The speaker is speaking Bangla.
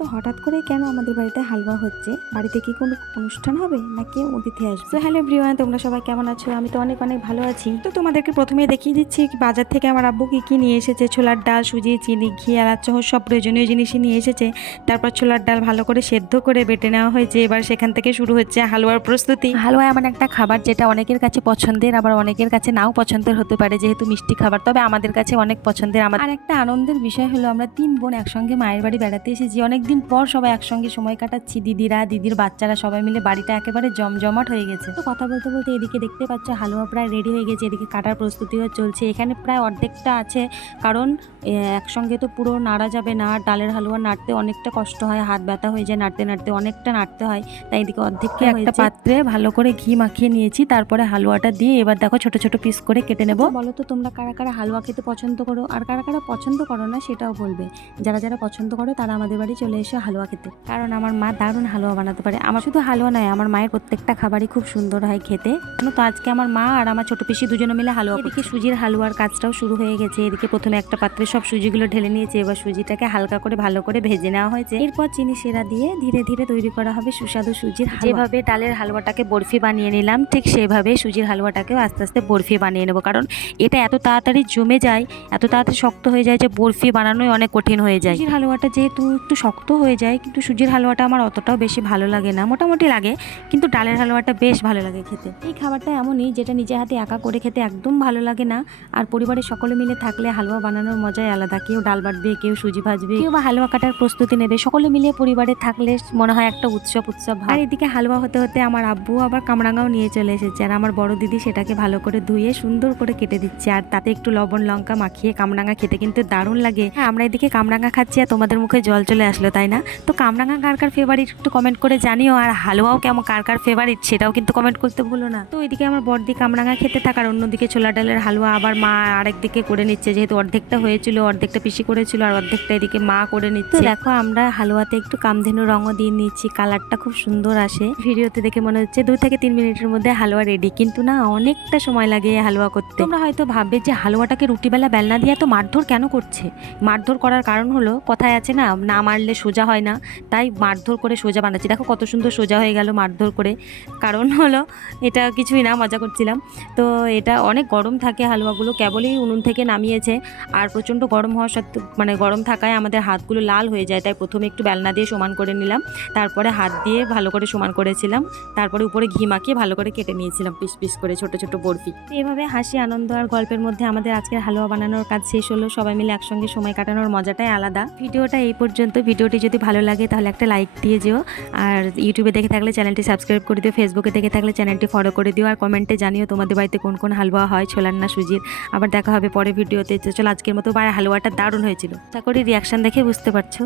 তো হঠাৎ করে কেন আমাদের বাড়িতে হালুয়া হচ্ছে? বাড়িতে কি কোনো অনুষ্ঠান হবে নাকি অতিথি আসবে? তো হ্যালো এভরিওয়ান, তোমরা সবাই কেমন আছো? আমি তো অনেক অনেক ভালো আছি। তো তোমাদেরকে প্রথমেই দেখিয়ে দিচ্ছি বাজার থেকে আমার আব্বু কি কি নিয়ে এসেছে। ছোলার ডাল, সুজি, চিনি, ঘি, এলাচ সহ সব প্রয়োজনীয় জিনিসই নিয়ে এসেছে। তারপর ছোলার ডাল ভালো করে সেদ্ধ করে বেটে নেওয়া হয়েছে। এবার সেখান থেকে শুরু হচ্ছে হালুয়ার প্রস্তুতি। হালুয়া এমন একটা খাবার যেটা অনেকের কাছে পছন্দের, আবার অনেকের কাছে নাও পছন্দের হতে পারে, যেহেতু মিষ্টি খাবার। তবে আমাদের কাছে অনেক পছন্দের। আর একটা আনন্দের বিষয় হলো আমরা 3 বোন একসঙ্গে মায়ের বাড়ি বেড়াতে এসেছি। অনেকদিন পর সবাই একসঙ্গে সময় কাটাচ্ছি। দিদিরা, দিদির বাচ্চারা সবাই মিলে বাড়িটা একেবারে জমজমাট হয়ে গেছে। তো কথা বলতে বলতে এদিকে দেখতে পাচ্ছ হালুয়া প্রায় রেডি হয়ে গেছে। এদিকে কাটার প্রস্তুতিও চলছে। এখানে প্রায় অর্ধেকটা আছে, কারণ একসঙ্গে তো পুরো নাড়া যাবে না। ডালের হালুয়া নাড়তে অনেকটা কষ্ট হয়, হাত ব্যথা হয়ে যায় নাড়তে নাড়তে, অনেকটা নাড়তে হয়। তাই এদিকে অর্ধেকটা একটা পাত্রে ভালো করে ঘি মাখিয়ে নিয়েছি। তারপরে হালুয়াটা দিয়ে এবার দেখো ছোট ছোট পিস করে কেটে নেবো। বলো তো তোমরা কারা কারা হালুয়া খেতে পছন্দ করো, আর কারা কারা পছন্দ করো না সেটাও বলবে। যারা যারা পছন্দ করো তারা আমাদের বাড়ি চলে এসে হালুয়া খেতে, কারণ আমার মা দারুণ হালুয়া বানাতে পারে। আমার শুধু হালুয়া নয়, আমার মায়ের প্রত্যেকটা খাবারই খুব সুন্দর হয় খেতে। তো আজকে আমার মা আর আমার ছোট পিসি দুজনে মিলে হালুয়া। এদিকে সুজির হালুয়ার কাজটাও শুরু হয়ে গেছে। এদিকে প্রথমে একটা পাত্রে সব সুজিগুলো ঢেলে নিয়েছে। এবার সুজিটাকে হালকা করে ভালো করে ভেজে নেওয়া হয়েছে। এরপর চিনি সেরা দিয়ে ধীরে ধীরে তৈরি করা হবে সুস্বাদু সুজির হালুয়া। যেভাবে ডালের হালুয়াটাকে বরফি বানিয়ে নিলাম, ঠিক সেভাবে সুজির হালুয়াটাকেও আস্তে আস্তে বরফি বানিয়ে নেবো। কারণ এটা এত তাড়াতাড়ি জমে যায়, এত তাড়াতাড়ি শক্ত হয়ে যায় যে বরফি বানানোই অনেক কঠিন হয়ে যায়। সুজির হালুয়াটা যেহেতু একটু শক্ত হয়ে যায়, কিন্তু সুজির হালুয়াটা আমার অতটাও বেশি ভালো লাগে না, মোটামুটি লাগে, কিন্তু ডালের হালুয়াটা বেশ ভালো লাগে খেতে। এই খাবারটা এমনই যেটা নিজে হাতে একা করে খেতে একদম ভালো লাগে না, আর পরিবারের সকলে মিলে থাকলে হালুয়া বানানোর মজাই আলাদা। কেউ ডাল বাটবে, কেউ সুজি ভাজবে, কেউ বা হালুয়া কাটার প্রস্তুতি নেবে। সকলে মিলে পরিবারে থাকলে মনে হয় একটা উৎসব উৎসব। আর এদিকে হালুয়া হতে হতে আমার আব্বু আবার কামরাঙাও নিয়ে চলে এসেছে, আর আমার বড় দিদি সেটাকে ভালো করে ধুয়ে সুন্দর করে কেটে দিচ্ছে, আর তাতে একটু লবণ লঙ্কা মাখিয়ে কামরাঙা খেতে কিন্তু দারুণ লাগে। হ্যাঁ, আমরা এদিকে কামরাঙা খাচ্ছি আর তোমাদের মুখে জল চলে আসলো, তাই না? তো কামরাঙা কার কার ফেভারিট একটু কমেন্ট করে জানিও, আর হালুয়াও কেমন কার কার ফেভারিট সেটাও কিন্তু কমেন্ট করতে ভুলো না। তো এদিকে আমার বড়দি কামরাঙা খেতে থাকার, অন্যদিকে ছোলা ডালের হালুয়া আবার মা আরেকদিকে করে নিচ্ছে, যেহেতু অর্ধেকটা হয়েছিল, অর্ধেকটা পিসি করেছিল আর অর্ধেকটা এদিকে মা করে নিচ্ছে। দেখো আমরা হালুয়াতে একটু কামধেনু রঙও দিয়ে নিচ্ছি, কালারটা খুব সুন্দর আসে। ভিডিওতে দেখে মনে হচ্ছে 2 থেকে 3 মিনিটের মধ্যে হালুয়া রেডি, কিন্তু না, অনেকটা সময় লাগে হালুয়া করতে। তোমরা হয়তো ভাববে যে হালুয়াটাকে রুটিবেলা বেলনা দিয়ে এত মারধর কেন করছে? মারধর করার কারণ হলো, কথায় আছে না, না মারলে সোজা হয় না, তাই মারধর করে সোজা বানাচ্ছি। দেখো কত সুন্দর সোজা হয়ে গেল মারধর করে। কারণ হলো এটা কিছুই না, মজা করছিলাম। তো এটা অনেক গরম থাকে হালুয়াগুলো, কেবলই উনুন থেকে নামিয়েছে, আর প্রচণ্ড গরম হওয়ার সত্ত্বেও, মানে গরম থাকায় আমাদের হাতগুলো লাল হয়ে যায়। তাই প্রথমে একটু বেলনা দিয়ে সমান করে নিলাম, তারপরে হাত দিয়ে ভালো করে সমান করেছিলাম, তারপরে উপরে ঘি মাখিয়ে ভালো করে কেটে নিয়েছিলাম পিস পিস করে ছোট ছোট বরফি। এভাবে হাসি আনন্দ আর গল্পের মধ্যে আমাদের আজকের হালুয়া বানানোর কাজ শেষ হলো। সবাই মিলে একসঙ্গে সময় কাটানোর মজাটাই আলাদা। ভিডিওটা এই পর্যন্ত। ভিডিওটি যদি ভালো লাগে তাহলে একটা লাইক দিয়ে যেও, আর ইউটিউবে দেখে থাকলে চ্যানেলটি সাবস্ক্রাইব করে দিও, ফেসবুকে দেখে থাকলে চ্যানেলটি ফলো করে দিও, আর কমেন্টে জানিও তোমাদের বাড়িতে কোন কোন হালুয়া হয়, ছোলার না সুজির। আবার দেখা হবে পরে ভিডিওতে। চলো আজকের মতো হালুয়াটা দারুণ হয়েছিল, আশা করি রিয়াকশন দেখে বুঝতে পারছো।